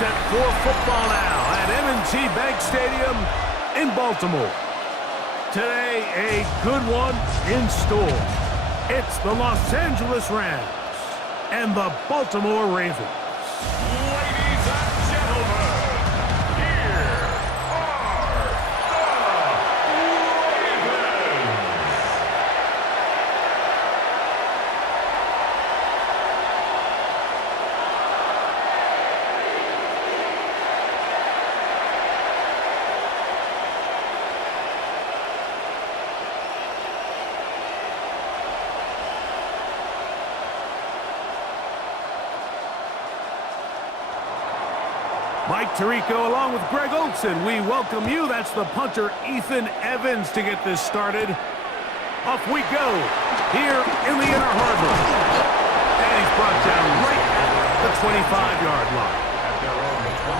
set for football now at M&T Bank Stadium in Baltimore. Today, a good one in store. It's the Los Angeles Rams and the Baltimore Ravens. Ladies and gentlemen, here are the Ravens. Mike Tirico along with Greg Olson. We welcome you. That's the punter Ethan Evans to get this started. Off we go here in the inner harbor. And he's brought down right at the 25-yard line.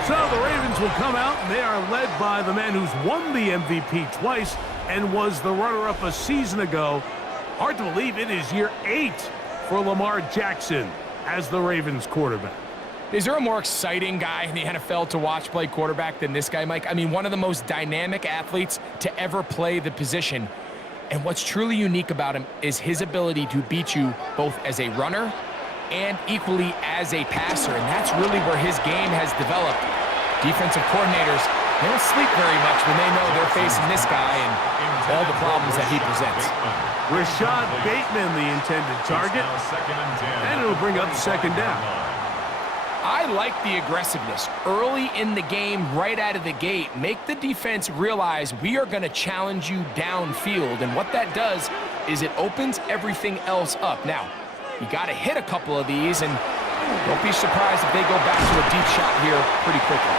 So the Ravens will come out, and they are led by the man who's won the MVP twice and was the runner-up a season ago. Hard to believe it is year 8 for Lamar Jackson as the Ravens quarterback. Is there a more exciting guy in the NFL to watch play quarterback than this guy, Mike? I mean, one of the most dynamic athletes to ever play the position. And what's truly unique about him is his ability to beat you both as a runner and equally as a passer. And that's really where his game has developed. Defensive coordinators, they don't sleep very much when they know they're facing this guy and all the problems that he presents. Rashad Bateman, the intended target. And it'll bring up second down. I like the aggressiveness early in the game, right out of the gate. Make the defense realize we are going to challenge you downfield. And what that does is it opens everything else up. Now, you got to hit a couple of these, and don't be surprised if they go back to a deep shot here pretty quickly.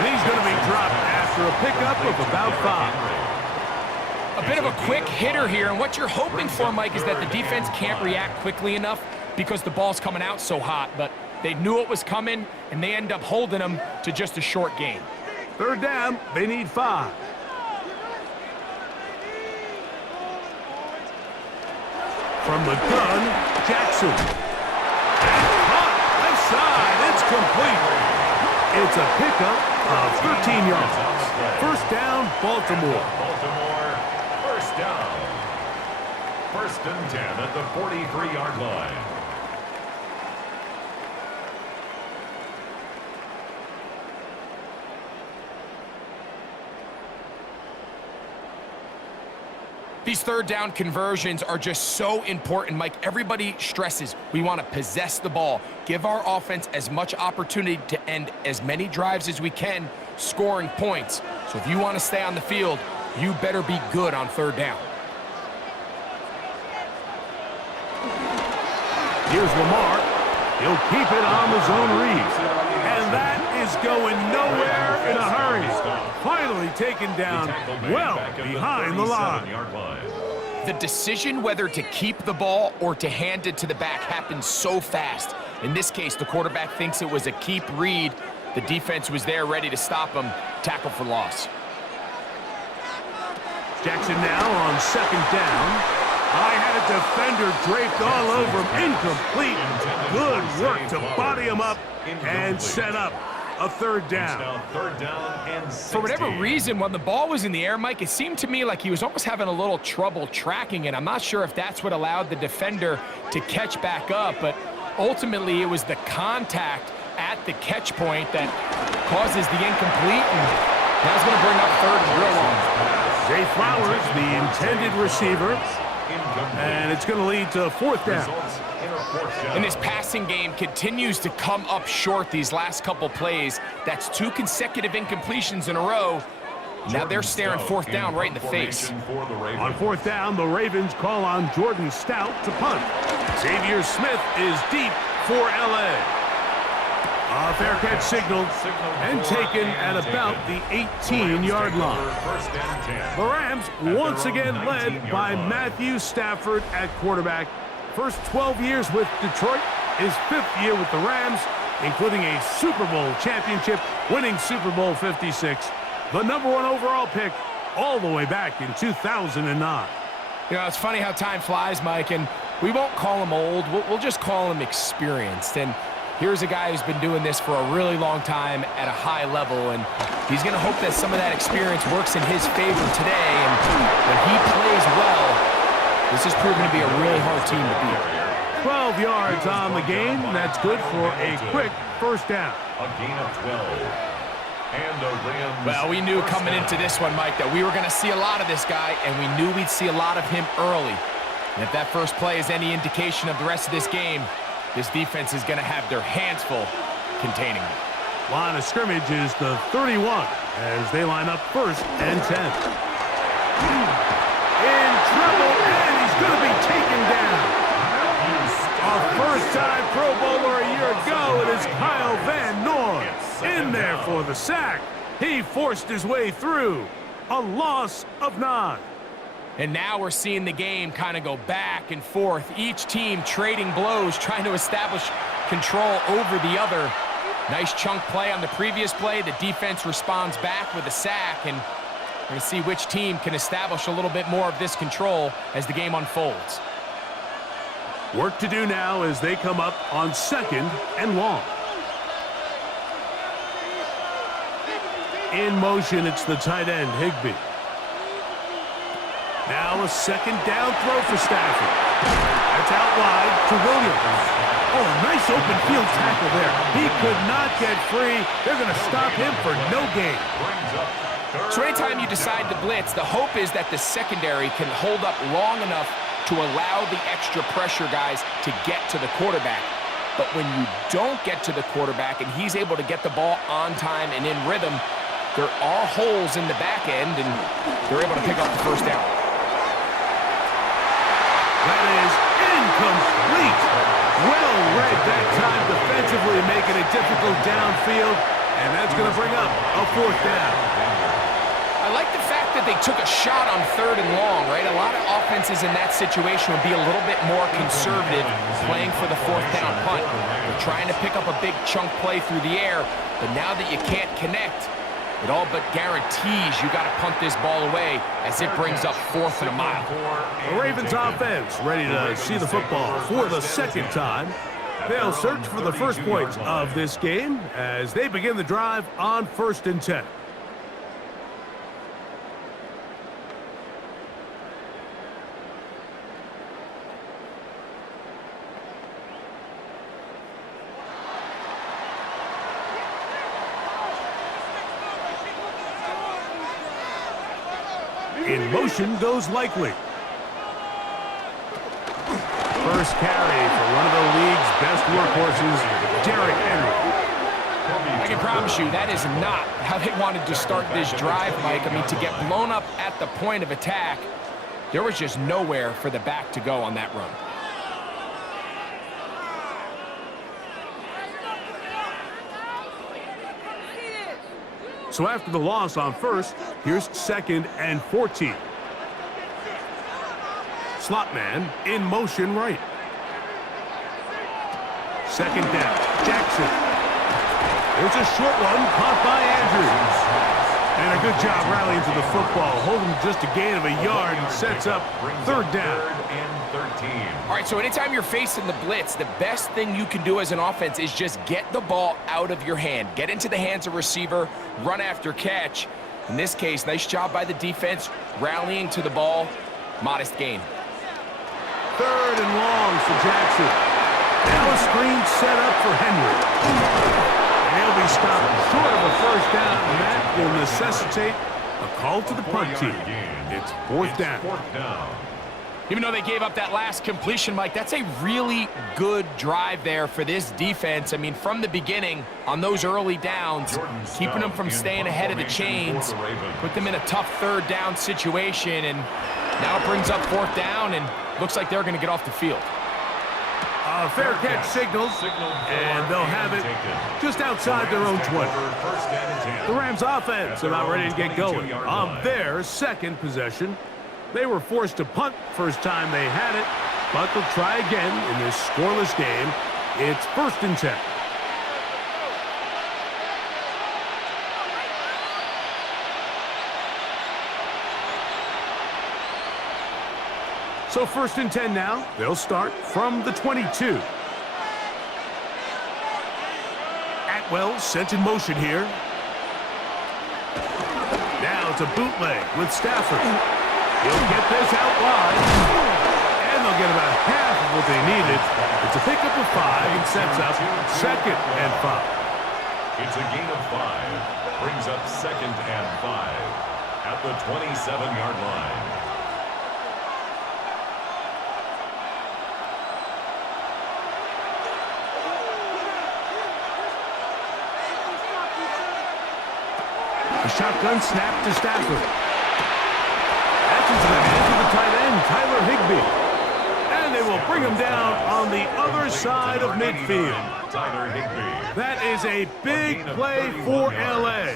And he's going to be dropped after a pickup of about 5. A bit of a quick hitter here, and what you're hoping for, Mike, is that the defense can't react quickly enough because the ball's coming out so hot. But they knew it was coming, and they end up holding them to just a short gain. Third down, they need 5. From the gun, Jackson. And caught, left side, it's complete. It's a pickup of 13 yards. First down, Baltimore. First down. 1st and 10 at the 43-yard line. These third down conversions are just so important, Mike. Everybody stresses we want to possess the ball, give our offense as much opportunity to end as many drives as we can, scoring points. So if you want to stay on the field, you better be good on third down. Here's Lamar. He'll keep it on the zone read. And that is going nowhere in a hurry. Finally taken down well behind the line. The decision whether to keep the ball or to hand it to the back happens so fast. In this case, the quarterback thinks it was a keep read. The defense was there ready to stop him. Tackle for loss. Jackson now on second down. I had a defender draped all over him. Incomplete. Good work to body him up and set up a third down. For whatever reason, when the ball was in the air, Mike, it seemed to me like he was almost having a little trouble tracking it. I'm not sure if that's what allowed the defender to catch back up, but ultimately it was the contact at the catch point that causes the incomplete, and that's going to bring up third and real long. Zay Flowers, the intended receiver, and it's going to lead to fourth down. And this passing game continues to come up short these last couple plays. That's 2 consecutive incompletions in a row. Now they're staring fourth down right in the face. On fourth down, the Ravens call on Jordan Stout to punt. Xavier Smith is deep for L.A. A fair catch signaled and taken at about the 18-yard line. The Rams once again led by Matthew Stafford at quarterback. First 12 years with Detroit, his 5th year with the Rams, including a Super Bowl championship, winning Super Bowl 56. The #1 overall pick all the way back in 2009. You know, it's funny how time flies, Mike, and we won't call him old. We'll just call him experienced. And Here's a guy who's been doing this for a really long time at a high level, and he's going to hope that some of that experience works in his favor today. And when he plays well, this is proving to be a really hard team to beat. 12 yards on the game. That's good for a quick first down. A gain of 12. And the Rams. Well, we knew coming into this one, Mike, that we were going to see a lot of this guy, and we knew we'd see a lot of him early. And if that first play is any indication of the rest of this game, this defense is going to have their hands full containing him. Line of scrimmage is the 31 as they line up first and 10. In trouble, and he's going to be taken down. A first-time Pro Bowler a year ago, it is Kyle Van Noy in there for the sack. He forced his way through. A loss of 9. And now we're seeing the game kind of go back and forth. Each team trading blows, trying to establish control over the other. Nice chunk play on the previous play. The defense responds back with a sack, and we're going to see which team can establish a little bit more of this control as the game unfolds. Work to do now as they come up on second and long. In motion, it's the tight end, Higbee. Now a second down throw for Stafford. That's out wide to Williams. Oh, a nice open field tackle there. He could not get free. They're going to stop him for no gain. So anytime you decide to blitz, the hope is that the secondary can hold up long enough to allow the extra pressure guys to get to the quarterback. But when you don't get to the quarterback and he's able to get the ball on time and in rhythm, there are holes in the back end, and they're able to pick up the first down. That is incomplete. Well read that time defensively, making it difficult downfield, and that's going to bring up a fourth down. I like the fact that they took a shot on third and long, right? A lot of offenses in that situation would be a little bit more conservative playing for the fourth down punt. They're trying to pick up a big chunk play through the air, but now that you can't connect, it all but guarantees you got to punt this ball away as it brings up fourth and a mile. The Ravens offense ready to see the football for the second time. They'll search for the first points of this game as they begin the drive on first and 10. In motion goes Likely. First carry for one of the league's best workhorses, Derrick Henry. I can promise you that is not how they wanted to start this drive, Mike. I mean, to get blown up at the point of attack, there was just nowhere for the back to go on that run. So after the loss on first, here's second and 14. Slot man in motion right. Second down, Jackson. There's a short one caught by Andrews. And a good job rallying to the football, holding just a gain of a yard and sets up third down. All right, so anytime you're facing the blitz, the best thing you can do as an offense is just get the ball out of your hand. Get into the hands of receiver, run after catch. In this case, nice job by the defense, rallying to the ball. Modest gain. Third and long for Jackson. Now a screen set up for Henry. And he'll be stopped short of a first down, and that will necessitate a call to the punt team. It's fourth down. Even though they gave up that last completion, Mike, that's a really good drive there for this defense. I mean, from the beginning, on those early downs, keeping them from staying ahead of the chains, put them in a tough third down situation, and now it brings up fourth down, and looks like they're going to get off the field. Fair catch signals, and they'll have it just outside their own 20. The Rams offense about ready to get going on their second possession. They were forced to punt first time they had it, but they'll try again in this scoreless game. It's first and 10. So first and 10 now. They'll start from the 22. Atwell sent in motion here. Now it's a bootleg with Stafford. He'll get this out wide. And they'll get about half of what they needed. It's a pickup of 5 and sets up 2nd and 5. It's a gain of 5. Brings up 2nd and 5 at the 27-yard line. A shotgun snap to Stafford. That's into the hands of the tight end, Tyler Higbee. And they will bring him down on the other side of midfield. Tyler Higbee. That is a big play for LA.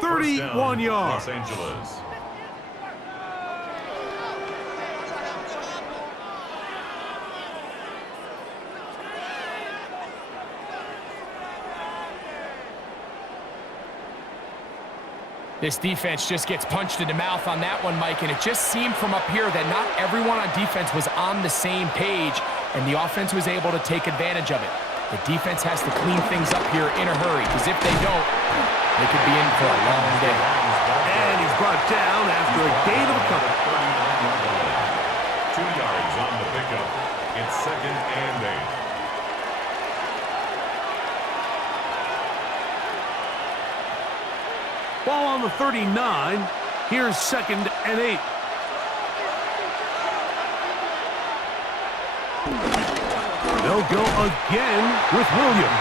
31 yards. Los Angeles. This defense just gets punched in the mouth on that one, Mike, and it just seemed from up here that not everyone on defense was on the same page, and the offense was able to take advantage of it. The defense has to clean things up here in a hurry, because if they don't, they could be in for a long day. And he's brought down after a gain of a couple. 2 yards on the pickup. It's 2nd and 8. Ball on the 39. Here's 2nd and 8. They'll go again with Williams.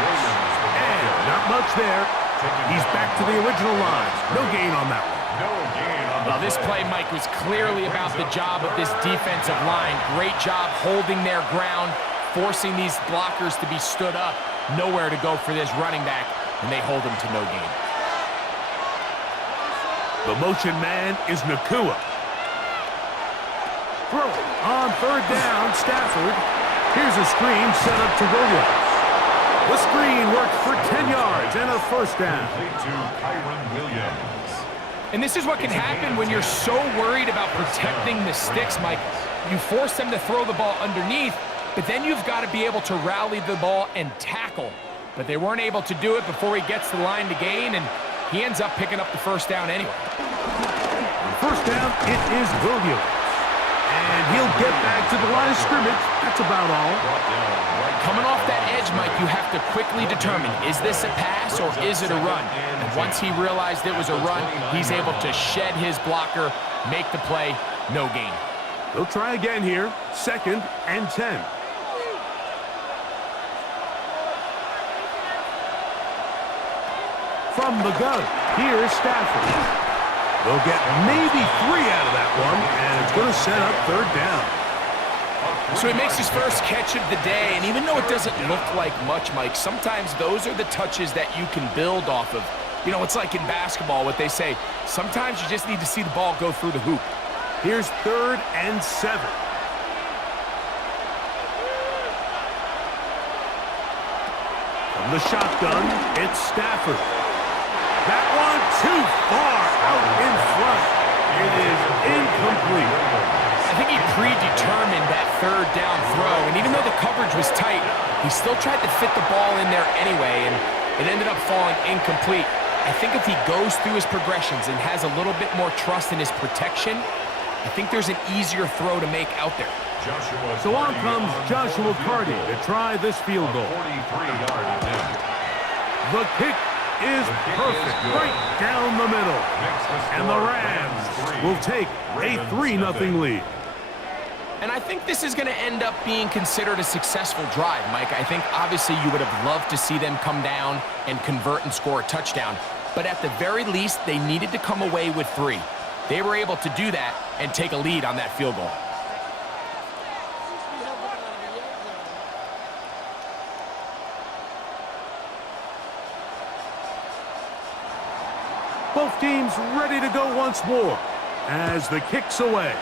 And not much there. He's back to the original line. No gain on that one. No gain on the Well, this play, Mike, was clearly about the job of this defensive line. Great job holding their ground, forcing these blockers to be stood up. Nowhere to go for this running back, and they hold him to no gain. The motion man is Nakua. Throw on 3rd down, Stafford. Here's a screen set up to Williams. The screen works for 10 yards and a 1st down. to Kyron Williams. And this is what can happen when you're so worried about protecting the sticks, Mike. You force them to throw the ball underneath, but then you've got to be able to rally the ball and tackle. But they weren't able to do it before he gets the line to gain, and he ends up picking up the 1st down anyway. On 1st down, it is Williams. And he'll get back to the line of scrimmage. That's about all. Coming off that edge, Mike, you have to quickly determine, is this a pass or is it a run? And once he realized it was a run, he's able to shed his blocker, make the play, no gain. They'll try again here. 2nd and 10. From the gun, here's Stafford. They'll get maybe 3 out of that one, and it's going to set up 3rd down. So he makes his first catch of the day, and even though it doesn't look like much, Mike, sometimes those are the touches that you can build off of. You know, it's like in basketball, what they say, sometimes you just need to see the ball go through the hoop. Here's 3rd and 7. From the shotgun, it's Stafford. That one too far out in front. It is incomplete. I think he predetermined that 3rd down throw, and even though the coverage was tight, he still tried to fit the ball in there anyway, and it ended up falling incomplete. I think if he goes through his progressions and has a little bit more trust in his protection, I think there's an easier throw to make out there. So on comes Joshua Carty to try this field goal. 43-yard attempt. The kick is perfect, right down the middle. And the Rams will take a 3-0 lead. And I think this is going to end up being considered a successful drive, Mike. I think obviously you would have loved to see them come down and convert and score a touchdown. But at the very least, they needed to come away with 3. They were able to do that and take a lead on that field goal. Both teams ready to go once more as the kick's away.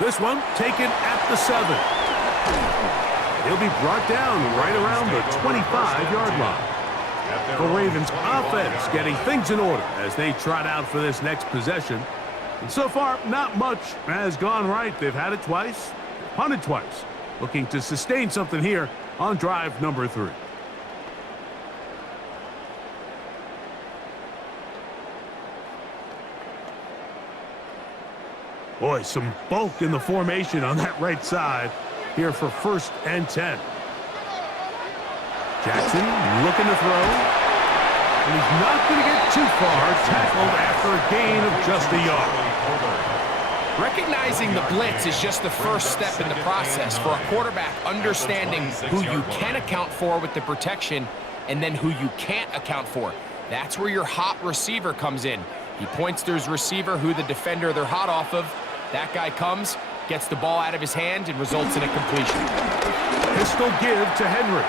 This one taken at the 7. He'll be brought down right around the 25-yard line. The Ravens offense getting things in order as they trot out for this next possession. And so far, not much has gone right. They've had it twice, punted twice. Looking to sustain something here on drive number 3. Boy, some bulk in the formation on that right side here for 1st and 10. Jackson looking to throw. And he's not going to get too far. Tackled after a gain of just a yard. Recognizing the blitz is just the first step in the process for a quarterback, understanding who you can account for with the protection and then who you can't account for. That's where your hot receiver comes in. He points to his receiver, who the defender they're hot off of. That guy comes, gets the ball out of his hand, and results in a completion. Pistol give to Henry.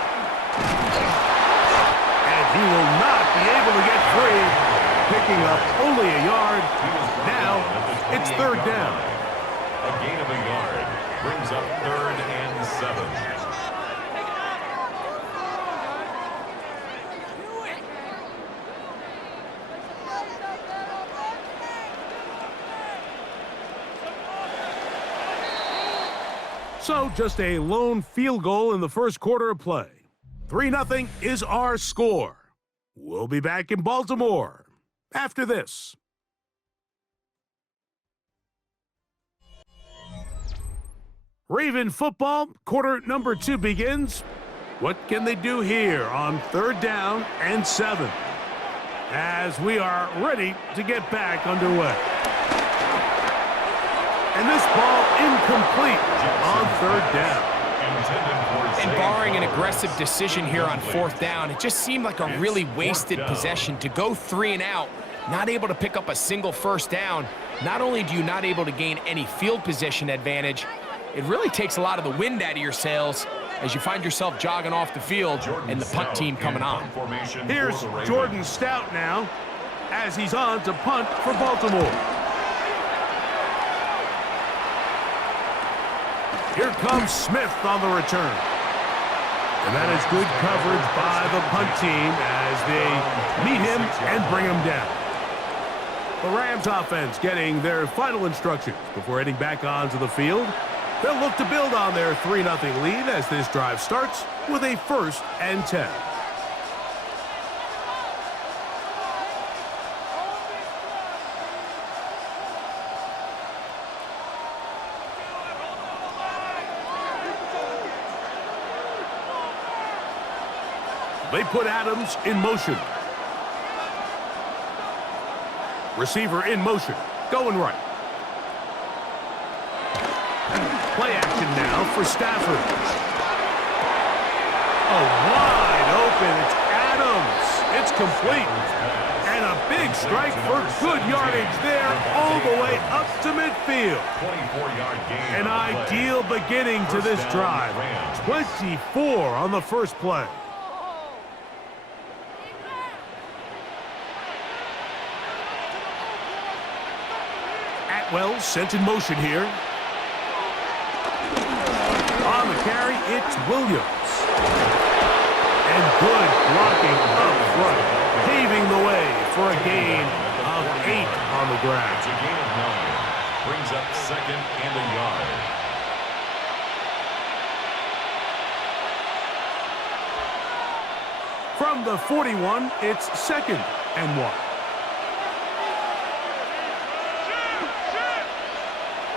And he will not be able to get free. Picking up only a yard. Now it's 3rd down. A gain of a yard brings up 3rd and 7. So just a lone field goal in the first quarter of play. 3-0 is our score. We'll be back in Baltimore after this. Raven football, quarter number 2 begins. What can they do here on 3rd down and 7? As we are ready to get back underway. And this ball incomplete on 3rd down. And barring an aggressive decision here on 4th down, it just seemed like a really wasted possession to go 3 and out, not able to pick up a single 1st down. Not only do you not able to gain any field position advantage, it really takes a lot of the wind out of your sails as you find yourself jogging off the field and the punt team coming on. Here's Jordan Stout now as he's on to punt for Baltimore. Here comes Smith on the return. And that is good coverage by the punt team as they meet him and bring him down. The Rams offense getting their final instructions before heading back onto the field. They'll look to build on their 3-0 lead as this drive starts with a 1st and 10. They put Adams in motion. Receiver in motion, going right. Play action now for Stafford. Oh, wide open, it's Adams. It's complete. And a big strike for good yardage there all the way up to midfield. 24-yard gain. An ideal beginning to this drive. 24 on the first play. Atwell sent in motion here. On the carry, it's Williams. And good blocking up front, paving the way for a gain of 8 on the ground. It's a gain of 9. Brings up 2nd and a yard. From the 41, it's 2nd and 1.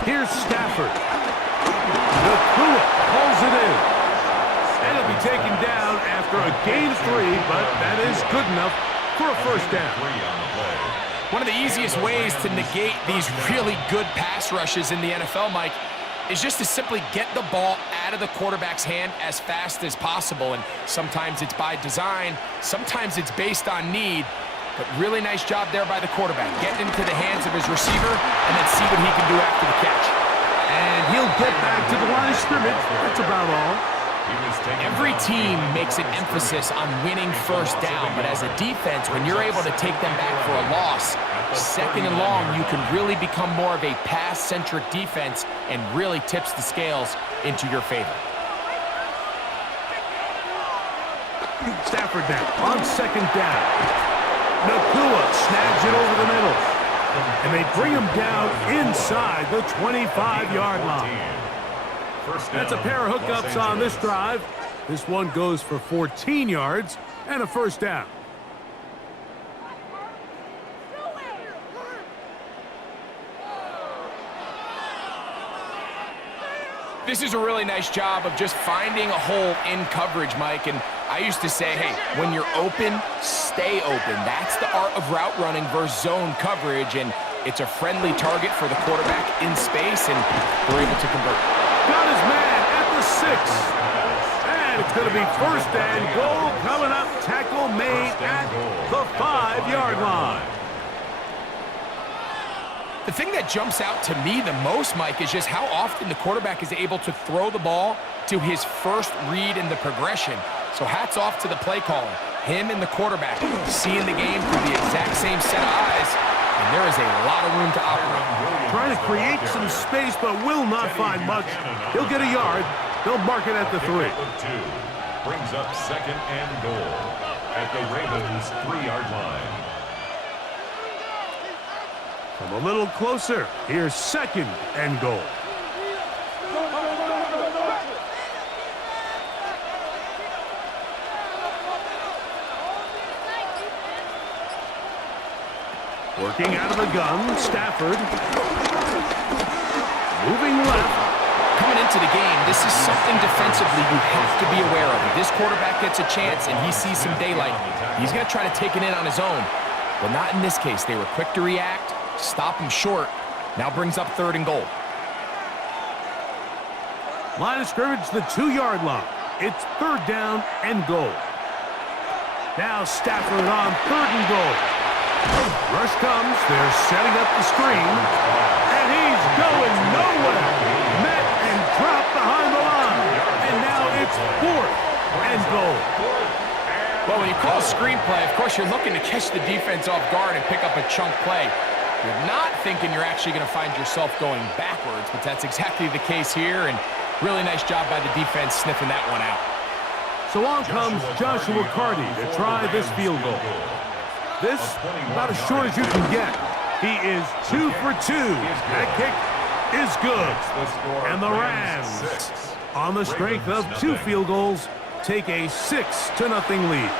Here's Stafford. Nakua pulls it in. And it'll be taken down after a gain of 3, but that is good enough for a 1st down. One of the easiest ways to negate these really good pass rushes in the NFL, Mike, is just to simply get the ball out of the quarterback's hand as fast as possible. And sometimes it's by design, sometimes it's based on need. But really nice job there by the quarterback. Getting into the hands of his receiver and then see what he can do after the catch. And he'll get back to the line of scrimmage. That's about all. Every team makes an emphasis on winning 1st down, but as a defense, when you're able to take them back for a loss, 2nd and long, you can really become more of a pass-centric defense and really tips the scales into your favor. Stafford now on 2nd down. Nakua snags it over the middle. And they bring him down inside the 25-yard line. That's a pair of hookups on this drive. This one goes for 14 yards and a 1st down. This is a really nice job of just finding a hole in coverage, Mike. And I used to say, hey, when you're open, stay open. That's the art of route running versus zone coverage. And it's a friendly target for the quarterback in space, and we're able to convert. Got his man at the 6. And it's going to be first and goal coming up. Tackle made at the 5-yard line. The thing that jumps out to me the most, Mike, is just how often the quarterback is able to throw the ball to his first read in the progression. So hats off to the play caller. Him and the quarterback seeing the game through the exact same set of eyes, and there is a lot of room to operate. Trying to create some space, but will not find much. He'll get a yard. They'll mark it at the 3. Brings up second and goal at the Ravens' 3-yard line. Come a little closer. Here's second and goal. Working out of the gun, Stafford. Moving left. Coming into the game, this is something defensively you have to be aware of. If this quarterback gets a chance and he sees some daylight, he's going to try to take it in on his own. But not in this case. They were quick to react, stop him short. Now brings up third and goal. Line of scrimmage, the 2-yard line. It's third down and goal. Now Stafford on third and goal. Rush comes. They're setting up the screen. And he's going nowhere. Met and dropped behind the line. And now it's fourth and goal. Well, when you call a screenplay, of course, you're looking to catch the defense off guard and pick up a chunk play. You're not thinking you're actually going to find yourself going backwards, but that's exactly the case here, and really nice job by the defense sniffing that one out. So on comes Joshua Carty to try this field goal. This, about as short as you can get. He is 2 for 2. That kick is good. And the Rams, on the strength of 2 field goals, take a 6-0 lead.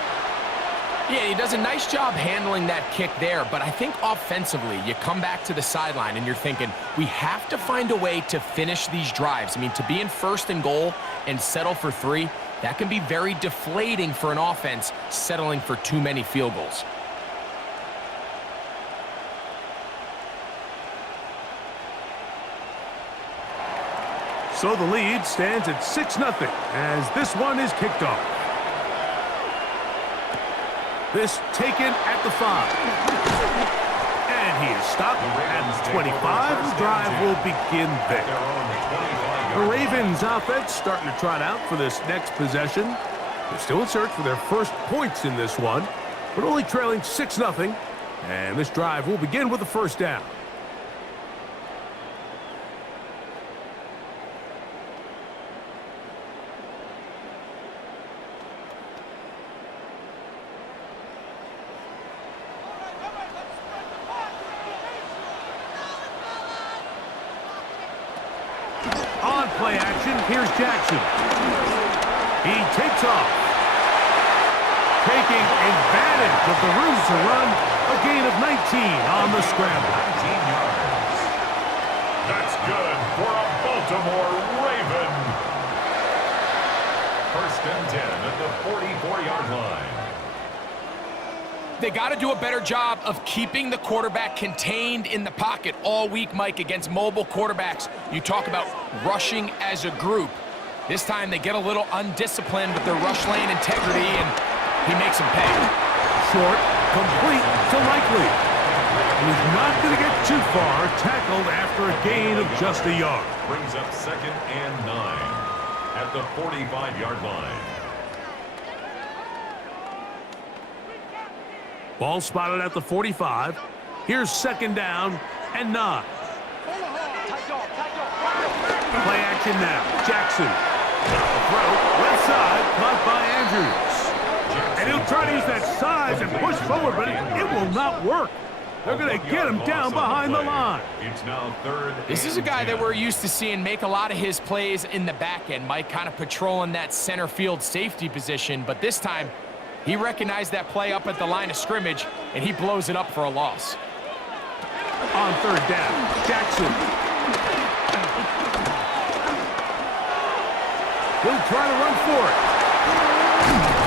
Yeah, he does a nice job handling that kick there, but I think offensively, you come back to the sideline and you're thinking, we have to find a way to finish these drives. I mean, to be in first and goal and settle for 3, that can be very deflating for an offense settling for too many field goals. So the lead stands at 6-0 as this one is kicked off. This taken at the 5. And he is stopped at the 25. The drive will begin there. The Ravens offense starting to trot out for this next possession. They're still in search for their first points in this one, but only trailing 6-0. And this drive will begin with the first down. On play action, here's Jackson. He takes off. Taking advantage of the room to run, a gain of 19 on the scramble. 19 yards. That's good for a Baltimore Raven. First and 10 at the 44-yard line. They got to do a better job of keeping the quarterback contained in the pocket all week, Mike, against mobile quarterbacks. You talk about rushing as a group. This time they get a little undisciplined with their rush lane integrity, and he makes them pay. Short, complete to Likely. He's not going to get too far, tackled after a gain of just a yard. Brings up second and 9 at the 45-yard line. Ball spotted at the 45. Here's second down and 9. Play action now. Jackson. Throw, left side, caught by Andrews. And he'll try to use that size and push forward, but it will not work. They're going to get him down behind the line. It's now third. This is a guy that we're used to seeing make a lot of his plays in the back end, Mike, kind of patrolling that center field safety position, but this time, he recognized that play up at the line of scrimmage, and he blows it up for a loss. On third down, Jackson. try to run for it.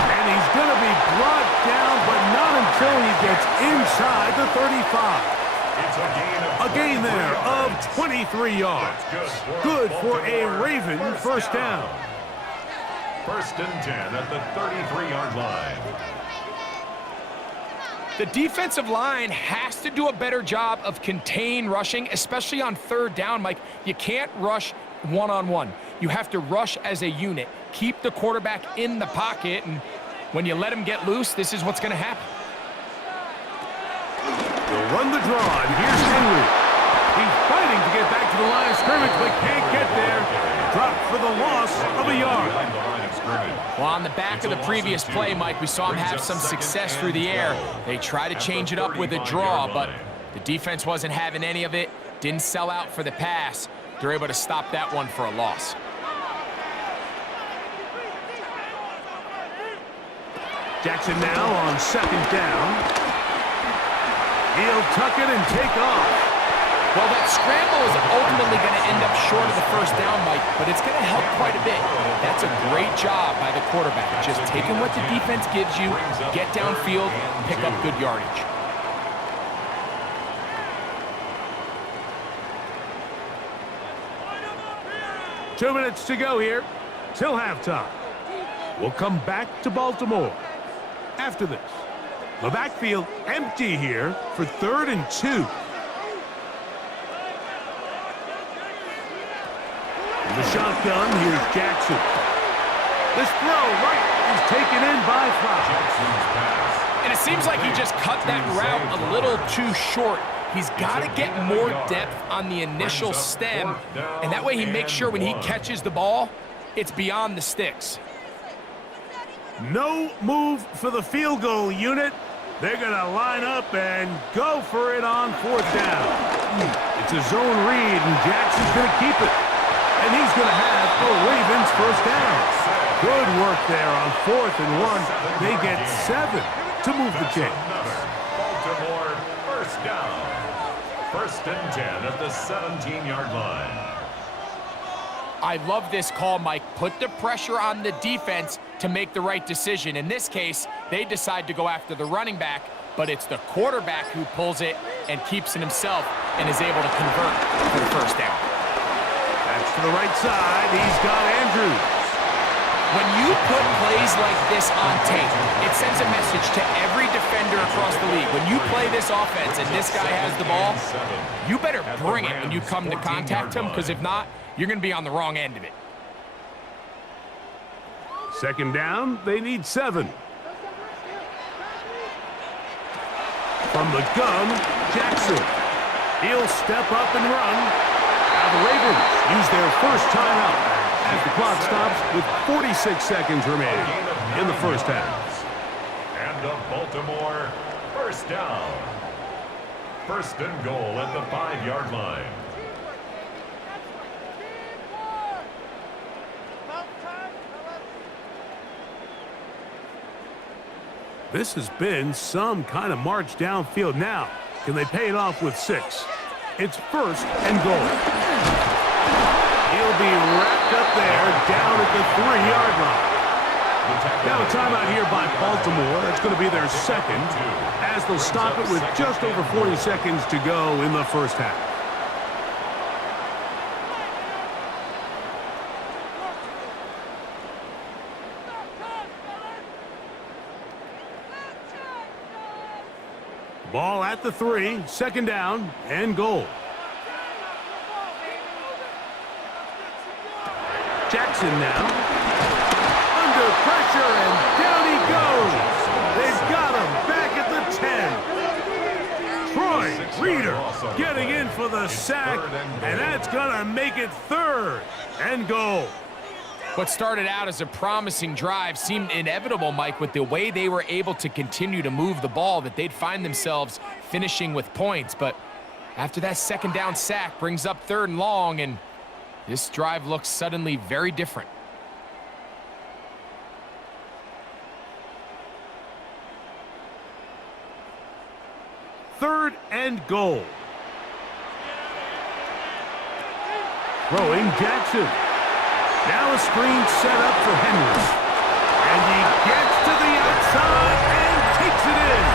And he's going to be brought down, but not until he gets inside the 35. It's a gain there of 23 yards. Good for a Raven first down. First and 10 at the 33-yard line. The defensive line has to do a better job of contain rushing, especially on third down, Mike. You can't rush one-on-one. You have to rush as a unit. Keep the quarterback in the pocket, and when you let him get loose, this is what's going to happen. They'll run the draw, and here's Henry. He's fighting to get back to the line of scrimmage, but can't get there. Dropped for the loss of a yard. Well, on the back of the previous play, Mike, we saw him have some success through the air. They try to change it up with a draw, but the defense wasn't having any of it. Didn't sell out for the pass. They're able to stop that one for a loss. Jackson now on second down. He'll tuck it and take off. Well, that scramble is ultimately going to end up short of the first down, Mike, but it's going to help quite a bit. That's a great job by the quarterback, just taking what the defense gives you, get downfield, pick up good yardage. Two minutes to go here till halftime. We'll come back to Baltimore after this. The backfield empty here for 3rd and 2. In the shotgun, here's Jackson. This throw right is taken in by Fry. And it seems like he just cut that route a little too short. He's got to get more depth on the initial stem, and that way he makes sure when he catches the ball, it's beyond the sticks. No move for the field goal unit. They're going to line up and go for it on 4th down. It's a zone read, and Jackson's going to keep it. And he's going to have a Ravens first down. Good work there on 4th and 1. They get 7 to move the chains. Baltimore first down. First and 10 at the 17-yard line. I love this call, Mike. Put the pressure on the defense to make the right decision. In this case, they decide to go after the running back, but it's the quarterback who pulls it and keeps it himself and is able to convert for the first down. That's to the right side. He's got Andrews. When you put plays like this on tape, it sends a message to every defender across the league. When you play this offense and this guy has the ball, you better bring it when you come to contact him, because if not, you're going to be on the wrong end of it. Second down, they need 7. From the gun, Jackson. He'll step up and run. Now the Ravens use their first timeout as the clock stops with 46 seconds remaining in the first half. And a Baltimore first down. First and goal at the 5-yard line. This has been some kind of march downfield. Now, can they pay it off with 6? It's first and goal. He'll be wrapped up there down at the 3-yard line. Now a timeout here by Baltimore. That's going to be their second, as they'll stop it with just over 40 seconds to go in the first half. Ball at the 3, second down and goal. Jackson now. Under pressure, and down he goes. They've got him back at the 10. Troy Reeder getting in for the sack, and that's going to make it 3rd and goal. What started out as a promising drive seemed inevitable, Mike, with the way they were able to continue to move the ball, that they'd find themselves finishing with points. But after that second down sack brings up 3rd and long, and this drive looks suddenly very different. Third and goal. Throwing Jackson. Now a screen set up for Henry. And he gets to the outside and takes it in.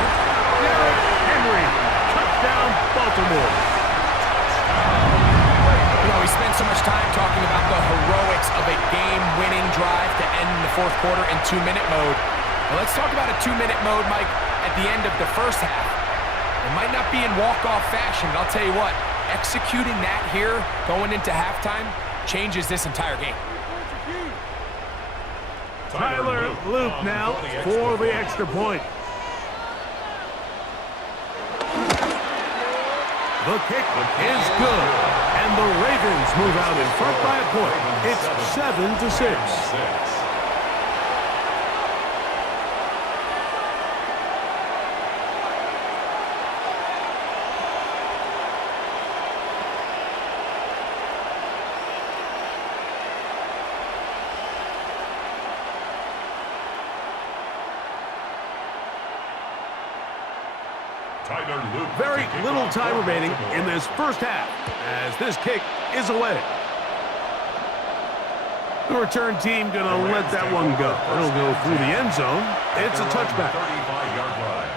Derrick Henry, touchdown Baltimore. You know, we spend so much time talking about the heroics of a game-winning drive to end the fourth quarter in 2-minute mode. Well, let's talk about a 2-minute mode, Mike, at the end of the first half. It might not be in walk-off fashion, but I'll tell you what, executing that here going into halftime changes this entire game. Tyler Luke now for the extra point. The kick is good, and the Ravens move out in front by a point. It's 7-6. Very little time remaining in this first half as this kick is away. The return team going to let that one go. It'll go through the end zone. It's a touchback. 35-yard line.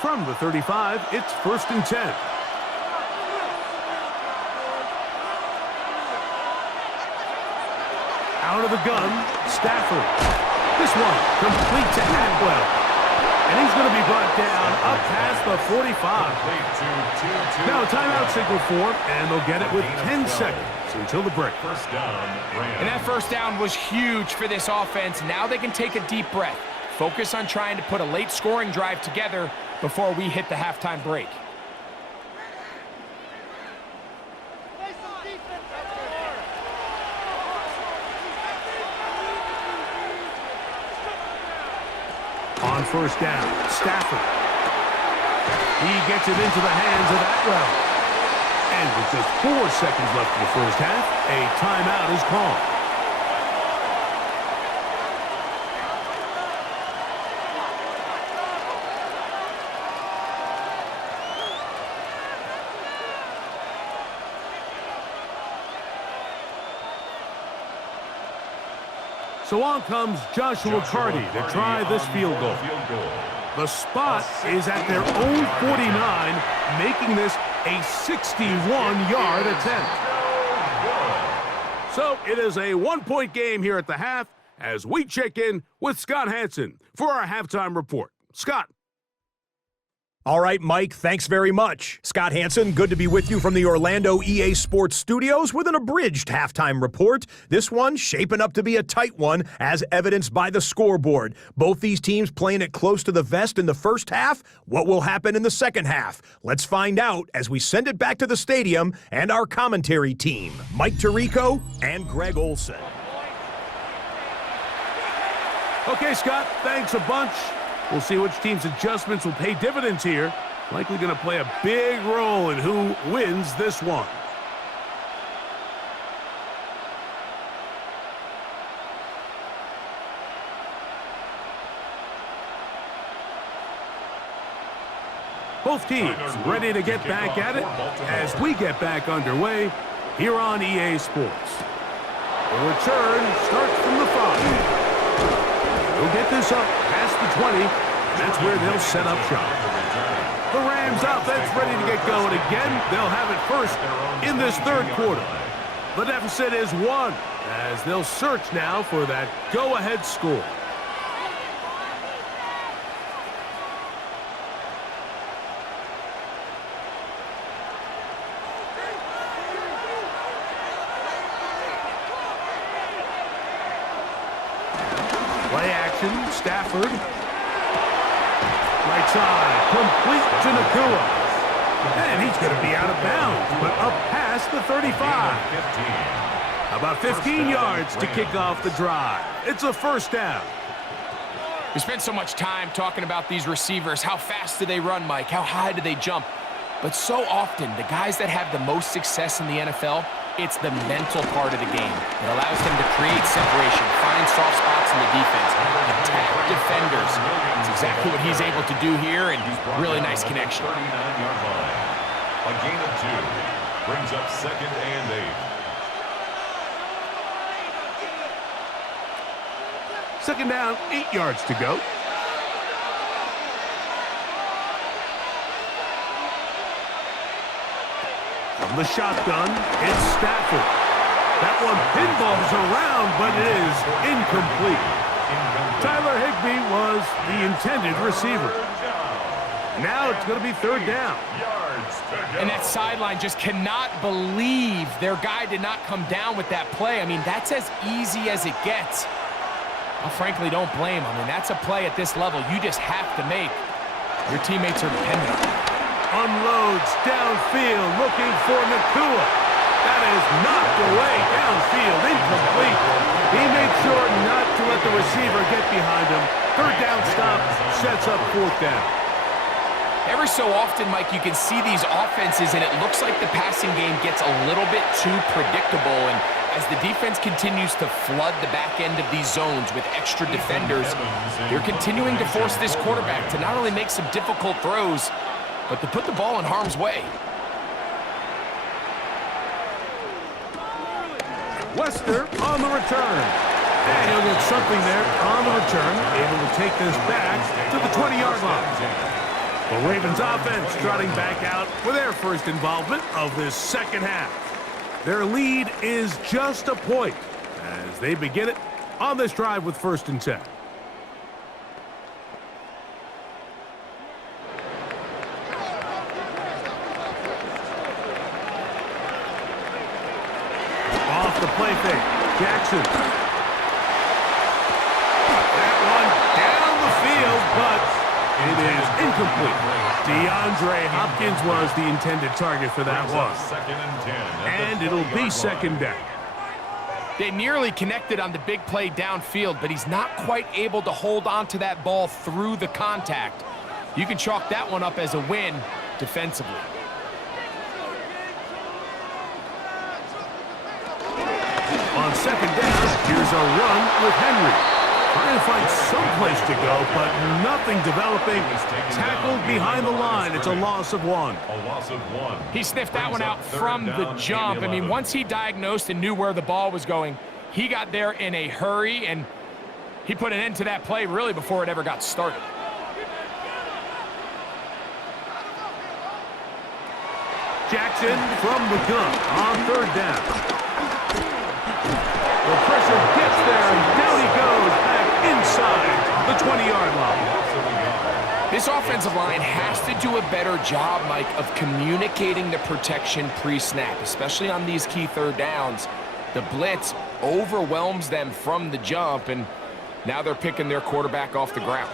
From the 35, it's 1st and 10. Out of the gun, Stafford. This one complete to Atwell. And he's going to be brought down up past the 45. Now a timeout signal for him, and they'll get it with 10 seconds until the break. First down, And that first down was huge for this offense. Now they can take a deep breath. Focus on trying to put a late scoring drive together before we hit the halftime break. On first down, Stafford. He gets it into the hands of Atwell. And with just 4 seconds left in the first half, a timeout is called. So on comes Joshua Carty to try this field goal. The spot is at their own 49, making this a 61-yard attempt. So it is a 1-point game here at the half as we check in with Scott Hanson for our halftime report. Scott. All right, Mike, thanks very much. Scott Hanson, good to be with you from the Orlando EA Sports Studios with an abridged halftime report. This one shaping up to be a tight one, as evidenced by the scoreboard. Both these teams playing it close to the vest in the first half. What will happen in the second half? Let's find out as we send it back to the stadium and our commentary team, Mike Tirico and Greg Olson. Okay, Scott, thanks a bunch. We'll see which team's adjustments will pay dividends here. Likely going to play a big role in who wins this one. Both teams ready to get back at it as we get back underway here on EA Sports. The return starts from the 5. They'll get this up past the 20. That's where they'll set up shop. The Rams offense ready to get going again. They'll have it first in this third quarter. The deficit is 1 as they'll search now for that go-ahead score. Play action, Stafford. Right side, complete to Nakua. And he's going to be out of bounds, but up past the 35. About 15 yards to kick off the drive. It's a first down. We spent so much time talking about these receivers. How fast do they run, Mike? How high do they jump? But so often, the guys that have the most success in the NFL, it's the mental part of the game. It allows them to create separation, find soft spots in the defense, attack defenders. It's exactly what he's able to do here, and really nice connection. 39-yard line. A gain of 2 brings up 2nd and 8. Second down, 8 yards to go. From the shotgun, it's Stafford. That one pinballs around, but it is incomplete. Tyler Higbee was the intended receiver. Now it's going to be 3rd down. And that sideline just cannot believe their guy did not come down with that play. I mean, that's as easy as it gets. I frankly don't blame him. I mean, that's a play at this level you just have to make. Your teammates are dependent on it. Unloads downfield, looking for Nakua. That is knocked away downfield, incomplete. He made sure not to let the receiver get behind him. 3rd down stop sets up 4th down. Every so often, Mike, you can see these offenses, and it looks like the passing game gets a little bit too predictable. And as the defense continues to flood the back end of these zones with extra defenders, they're continuing to force this quarterback to not only make some difficult throws, but to put the ball in harm's way. Wester on the return. And he'll get something there on the return, able to take this back to the 20-yard line. The Ravens offense trotting back out for their first involvement of this second half. Their lead is just a point as they begin it on this drive with 1st and 10. Off the play fake, Jackson. That one down the field, but it is incomplete. DeAndre Hopkins was the intended target for that one. 2nd and 10. And it'll be 2nd down. They nearly connected on the big play downfield, but he's not quite able to hold on to that ball through the contact. You can chalk that one up as a win defensively. On 2nd down, here's a run with Henry. Trying to find some place to go, but nothing developing. Tackled behind the line. It's a loss of 1. A loss of 1. He sniffed that one out from the jump. I mean, once he diagnosed and knew where the ball was going, he got there in a hurry, and he put an end to that play really before it ever got started. Jackson from the gun on 3rd down. The pressure gets there, and down he goes back inside the 20-yard line. This offensive line has to do a better job, Mike, of communicating the protection pre-snap, especially on these key 3rd downs. The blitz overwhelms them from the jump, and now they're picking their quarterback off the ground.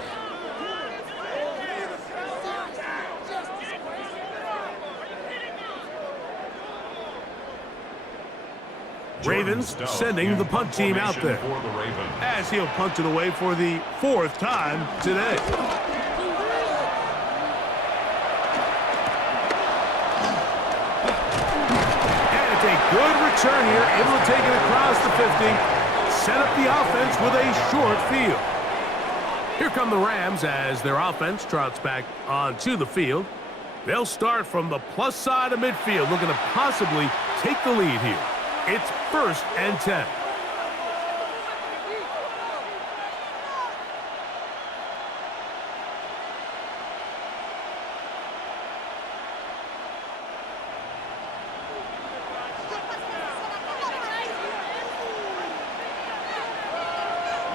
Ravens sending the punt team out there as he'll punt it away for the 4th time today. And it's a good return here, able to take it across the 50, set up the offense with a short field. Here come the Rams as their offense trots back onto the field. They'll start from the plus side of midfield, looking to possibly take the lead here. It's 1st and 10.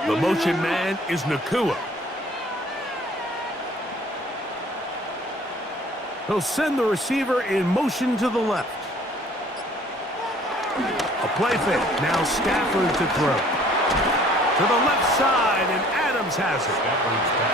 The motion man is Nakua. He'll send the receiver in motion to the left. A play fake. Now Stafford to throw. To the left side, and Adams has it.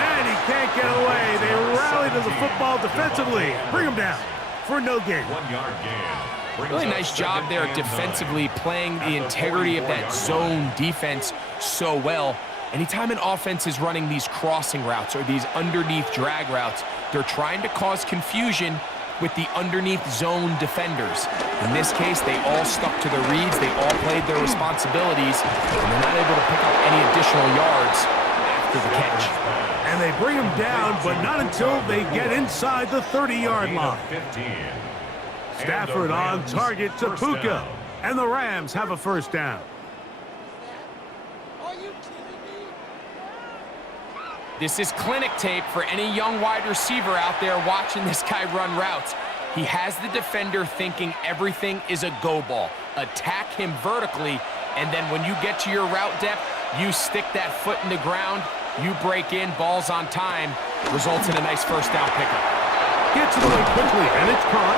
And he can't get away. They rally to the football defensively. Bring him down for no gain. 1-yard gain. Really nice job there defensively, playing the integrity of that zone defense so well. Anytime an offense is running these crossing routes or these underneath drag routes, they're trying to cause confusion. with the underneath zone defenders. In this case, they all stuck to their reads. They all played their responsibilities, and they're not able to pick up any additional yards after the catch. And they bring him down, but not until they get inside the 30-yard line. Stafford on target to Puka, and the Rams have a first down. This is clinic tape for any young wide receiver out there watching this guy run routes. He has the defender thinking everything is a go ball. Attack him vertically, and then when you get to your route depth, you stick that foot in the ground, you break in, balls on time, results in a nice first down pickup. Gets it away quickly, and it's caught.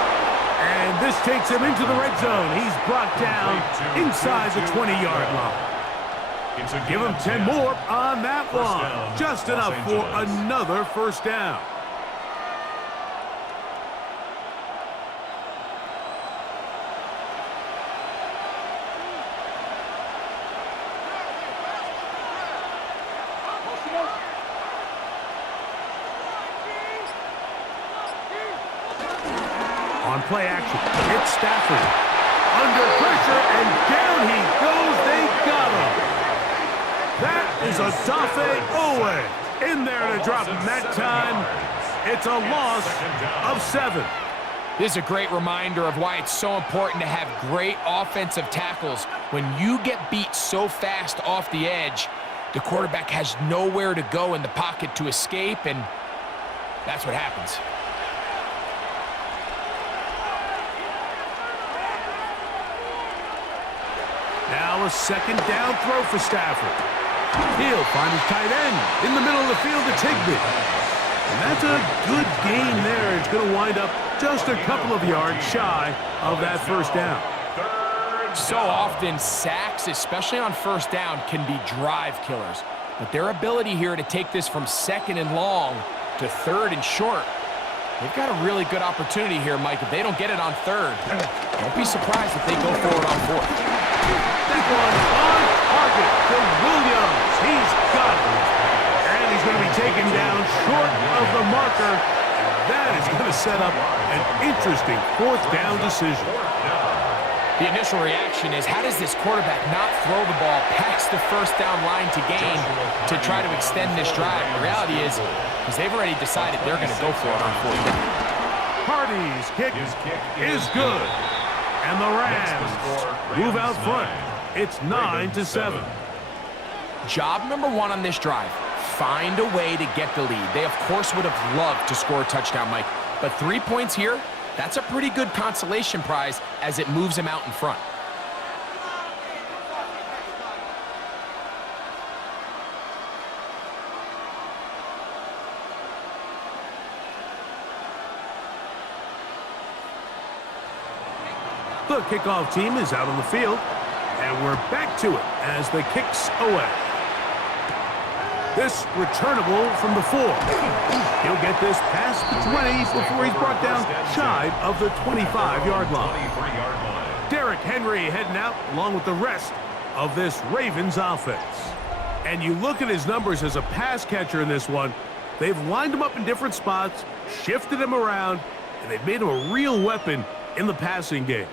And this takes him into the red zone. He's brought down inside the 20-yard line. Give him 10 more on that one. Just enough for another first down. On play action, it's Stafford. Under pressure, and down he goes. They got him. That is a Dafe Owe in there to drop him that time. It's a loss of 7. This is a great reminder of why it's so important to have great offensive tackles. When you get beat so fast off the edge, the quarterback has nowhere to go in the pocket to escape, and that's what happens. Now a second down throw for Stafford. He'll find his tight end in the middle of the field to Tigby. And that's a good gain there. It's going to wind up just a couple of yards shy of that first down. So often, sacks, especially on first down, can be drive killers. But their ability here to take this from second and long to third and short, they've got a really good opportunity here, Mike. If they don't get it on third, don't be surprised if they go forward on fourth. Big one on target to Williams. He's got it. And he's going to be taken down short of the marker. That is going to set up an interesting fourth down decision. The initial reaction is, how does this quarterback not throw the ball past the first down line to gain to try to extend this drive? The reality is, because they've already decided they're going to go for it on fourth down. Hardy's kick is good. And the Rams move out front. It's 9-7. Job number 1 on this drive, find a way to get the lead. They, of course, would have loved to score a touchdown, Mike. But 3 points here, that's a pretty good consolation prize as it moves them out in front. The kickoff team is out on the field, and we're back to it as the kick's away. This returnable from the 4. He'll get this past the 20 before he's brought down shy of the 25-yard line. Derrick Henry heading out along with the rest of this Ravens offense. And you look at his numbers as a pass catcher in this one. They've lined him up in different spots, shifted him around, and they've made him a real weapon in the passing game.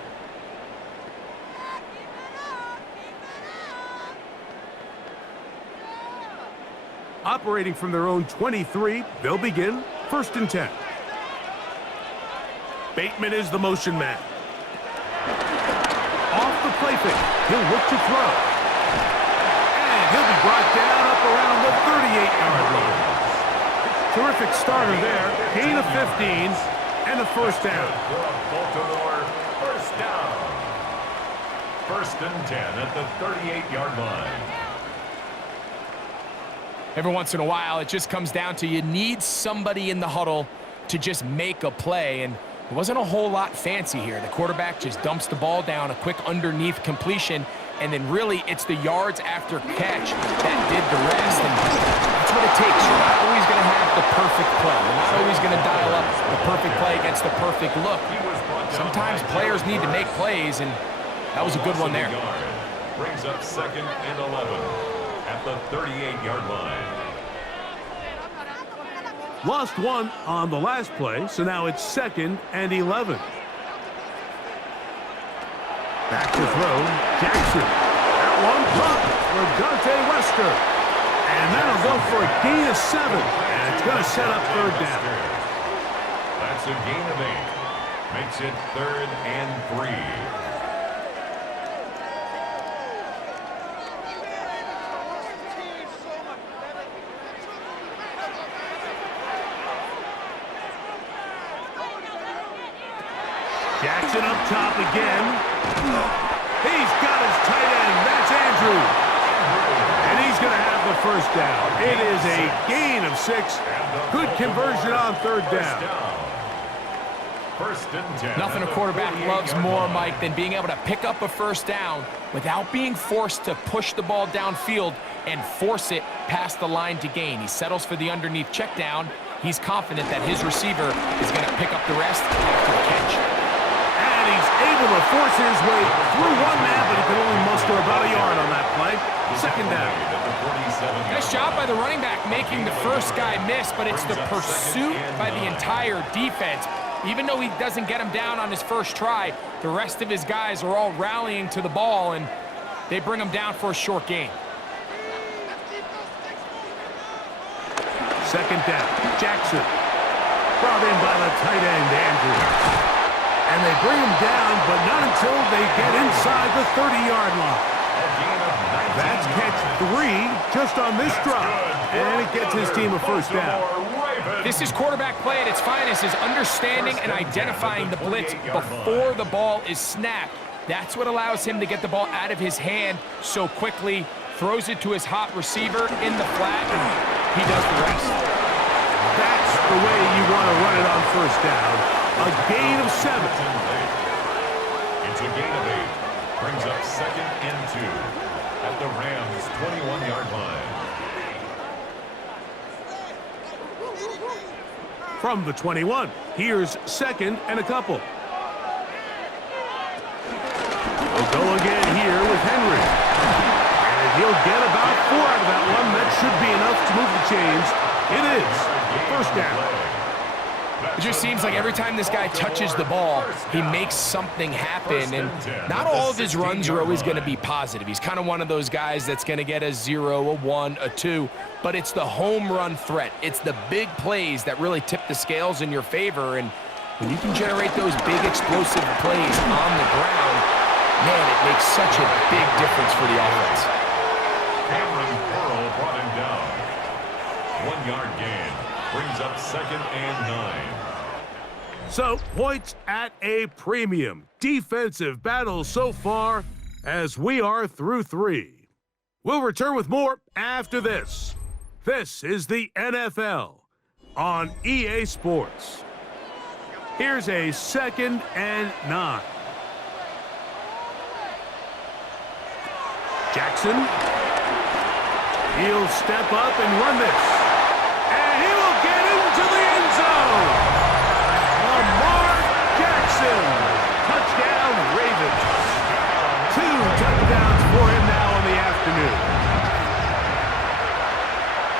Operating from their own 23, they'll begin 1st and 10. Bateman is the motion man. Off the play fake, he'll look to throw. And he'll be brought down up around the 38-yard line. Terrific starter there. Gain of 15 and a first down. Baltimore, first down. 1st and 10 at the 38-yard line. Every once in a while, it just comes down to you need somebody in the huddle to just make a play, and it wasn't a whole lot fancy here. The quarterback just dumps the ball down, a quick underneath completion, and then really it's the yards after catch that did the rest, and that's what it takes. You're not always going to have the perfect play. You're not always going to dial up the perfect play against the perfect look. Sometimes players need to make plays, and that was a good one there. Brings up 2nd and 11. At the 38-yard line. Lost one on the last play, so now it's 2nd and 11. Back to throw, Jackson. That one caught for Dante Wester. And that'll go for a gain of 7. And it's going to set up 3rd down. That's a gain of 8. Makes it 3rd and 3. Jackson up top again. He's got his tight end. That's Andrews. And he's going to have the 1st down. It is a gain of 6. Good conversion on 3rd down. First and 10. Nothing a quarterback loves more, Mike, than being able to pick up a 1st down without being forced to push the ball downfield and force it past the line to gain. He settles for the underneath check down. He's confident that his receiver is going to pick up the rest after the catch. And he's able to force his way through one man, but he can only muster about a yard on that play. 2nd down. Nice job by the running back making the first guy miss, but it's the pursuit by the entire defense. Even though he doesn't get him down on his first try, the rest of his guys are all rallying to the ball, and they bring him down for a short gain. 2nd down. Jackson. Brought in by the tight end, Andrews. And they bring him down, but not until they get inside the 30-yard line. That's catch 3 just on this drive. And it gets his team a 1st down. This is quarterback play at its finest, is understanding and identifying the blitz before the ball is snapped. That's what allows him to get the ball out of his hand so quickly, throws it to his hot receiver in the flat, and he does the rest. That's the way you want to run it on 1st down. A gain of 7. It's a gain of 8. Brings up 2nd and 2 at the Rams' 21-yard line. From the 21, here's 2nd and a couple. They'll go again here with Henry. And he'll get about 4 out of that one. That should be enough to move the chains. It is 1st down. It just seems like every time this guy touches the ball, he makes something happen, and not all of his runs are always going to be positive. He's kind of one of those guys that's going to get a 0, a 1, a 2, but it's the home run threat. It's the big plays that really tip the scales in your favor, and when you can generate those big explosive plays on the ground, man, it makes such a big difference for the offense. Cameron Pearl brought him down. 1-yard gain. Brings up 2nd and 9. So, points at a premium. Defensive battle so far as we are through 3. We'll return with more after this. This is the NFL on EA Sports. Here's a 2nd and 9. Jackson. He'll step up and run this. And he will get into the end zone. Lamar Jackson. Touchdown, Ravens. 2 touchdowns for him now in the afternoon.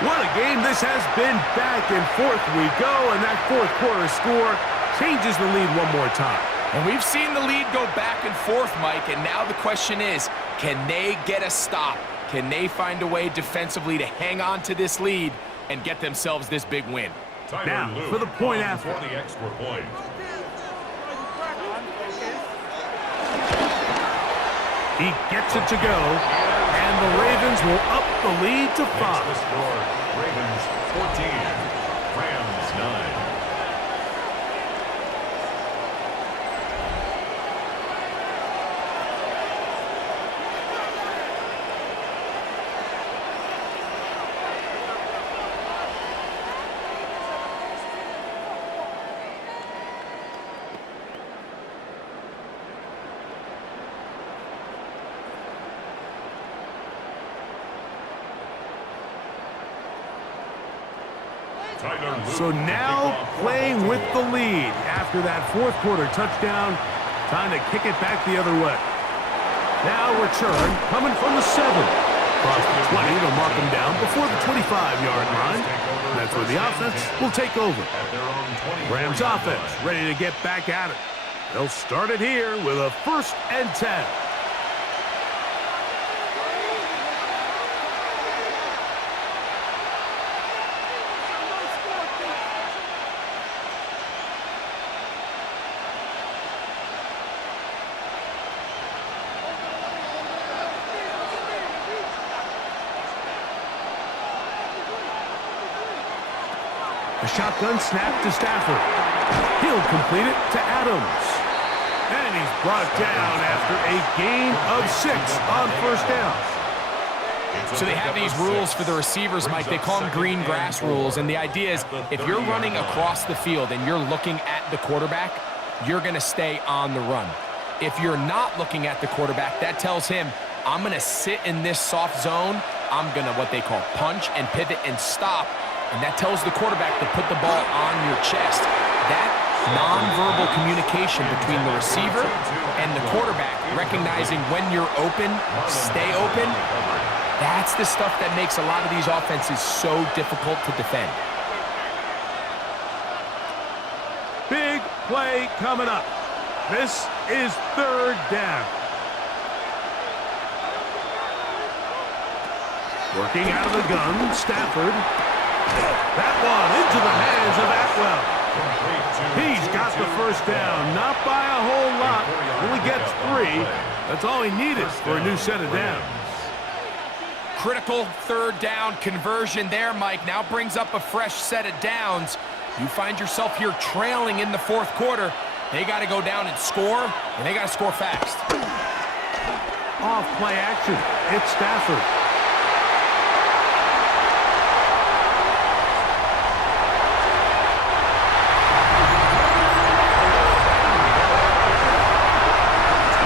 What a game this has been. Back and forth we go, and that 4th quarter score changes the lead one more time. And we've seen the lead go back and forth, Mike, and now the question is, can they get a stop? Can they find a way defensively to hang on to this lead and get themselves this big win? Now, for the point after. For the extra point. He gets it to go, and the Ravens will up the lead to 5. The score, Ravens 14, Rams 9. So now playing with the lead after that 4th quarter touchdown. Time to kick it back the other way. Now return coming from the 7. across the 20 to mark him down before the 25-yard line. That's where the offense will take over. Rams offense ready to get back at it. They'll start it here with a 1st and 10. A shotgun snap to Stafford. He'll complete it to Adams. And he's brought down after a gain of 6 on 1st down. So they have these rules for the receivers, Mike. They call them green grass rules. And the idea is if you're running across the field and you're looking at the quarterback, you're going to stay on the run. If you're not looking at the quarterback, that tells him, I'm going to sit in this soft zone. I'm going to what they call punch and pivot and stop. And that tells the quarterback to put the ball on your chest. That nonverbal communication between the receiver and the quarterback, recognizing when you're open, stay open, that's the stuff that makes a lot of these offenses so difficult to defend. Big play coming up. This is 3rd down. Working out of the gun, Stafford. That one into the hands of Atwell. He's got the 1st down, not by a whole lot. Only gets 3. That's all he needed for a new set of downs. Critical 3rd down conversion there, Mike. Now brings up a fresh set of downs. You find yourself here trailing in the 4th quarter. They got to go down and score, and they got to score fast. Off play action. It's Stafford.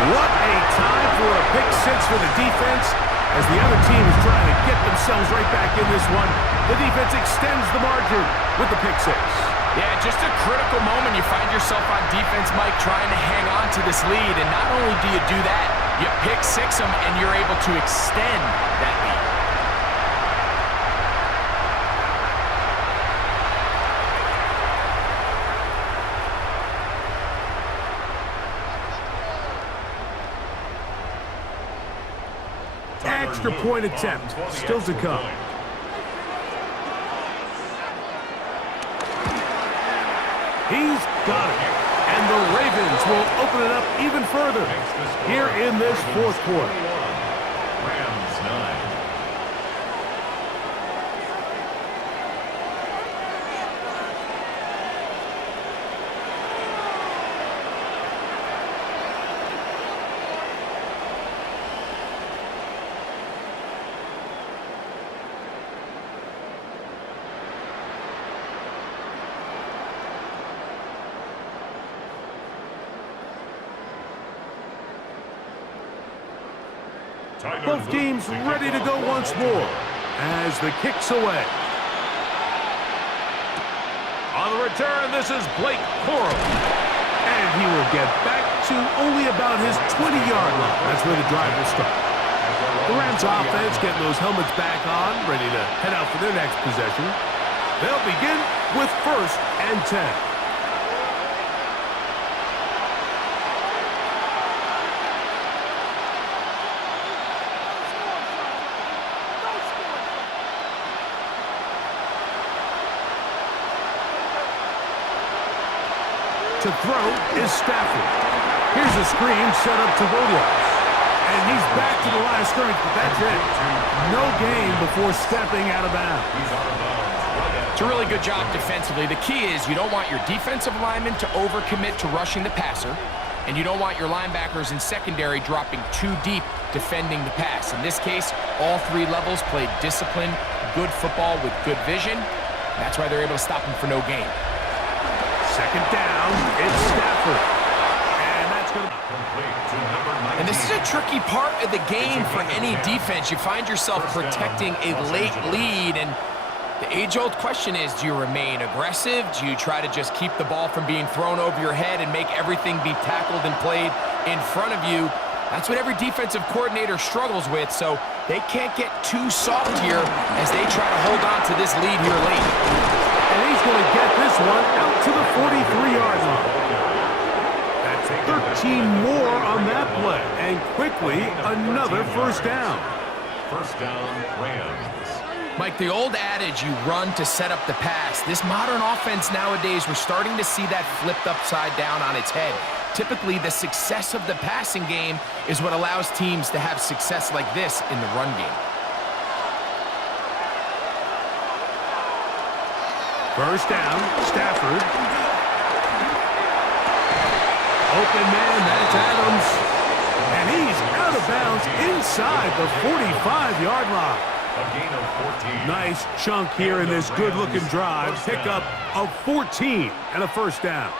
What a time for a pick 6 for the defense as the other team is trying to get themselves right back in this one. The defense extends the margin with the pick 6. Yeah, just a critical moment. You find yourself on defense, Mike, trying to hang on to this lead. And not only do you do that, you pick 6 them and you're able to extend that lead. Extra point attempt still to come. He's got it. And the Ravens will open it up even further here in this 4th quarter. Rams 9. Both teams ready to go once more as the kick's away. On the return, this is Blake Coral. And he will get back to only about his 20-yard line. That's where the drive will start. The Rams offense getting those helmets back on, ready to head out for their next possession. They'll begin with 1st and 10. To throw is Stafford. Here's a screen set up to Williams. And he's back to the line of scrimmage, but that's it. No gain before stepping out of bounds. It's a really good job defensively. The key is you don't want your defensive linemen to overcommit to rushing the passer, and you don't want your linebackers in secondary dropping too deep defending the pass. In this case, all 3 levels played disciplined, good football with good vision. That's why they're able to stop him for no gain. 2nd down, it's Stafford. And that's going to be complete to number 19. And this is a tricky part of the game for any defense. You find yourself protecting a late lead, and the age-old question is, do you remain aggressive? Do you try to just keep the ball from being thrown over your head and make everything be tackled and played in front of you? That's what every defensive coordinator struggles with, so they can't get too soft here as they try to hold on to this lead here late. And he's going to get this one out to the 43-yard line. That's 13 more on that play, and quickly another first down. First down, Rams. Mike, the old adage, you run to set up the pass. This modern offense nowadays, we're starting to see that flipped upside down on its head. Typically, the success of the passing game is what allows teams to have success like this in the run game. First down, Stafford. Open man, that's Adams. And he's out of bounds inside the 45-yard line. A gain of 14. Nice chunk here in this good-looking drive. Pick up of 14 and a first down.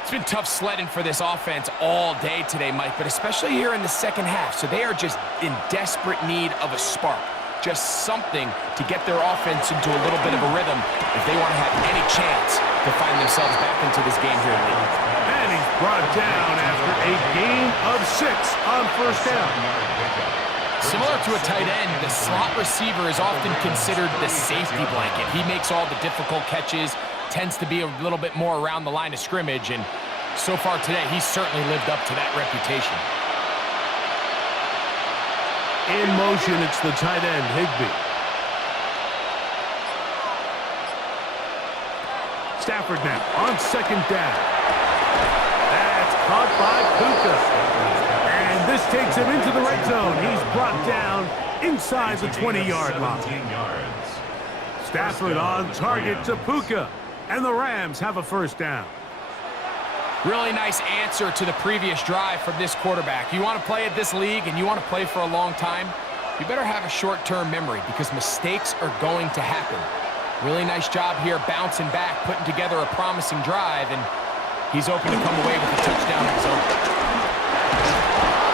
It's been tough sledding for this offense all day today, Mike, but especially here in the second half. So they are just in desperate need of a spark. Just something to get their offense into a little bit of a rhythm if they want to have any chance to find themselves back into this game here late. And he's brought down after a gain of 6 on first down. Similar to a tight end, the slot receiver is often considered the safety blanket. He makes all the difficult catches, tends to be a little bit more around the line of scrimmage, and so far today, he's certainly lived up to that reputation. In motion, it's the tight end, Higbee. Stafford now on second down. That's caught by Puka. And this takes him into the red zone. He's brought down inside the 20-yard line. Stafford on target to Puka. And the Rams have a first down. Really nice answer to the previous drive from this quarterback. You want to play at this league and you want to play for a long time, you better have a short-term memory because mistakes are going to happen. Really nice job here bouncing back, putting together a promising drive, and he's open to come away with a touchdown of his own.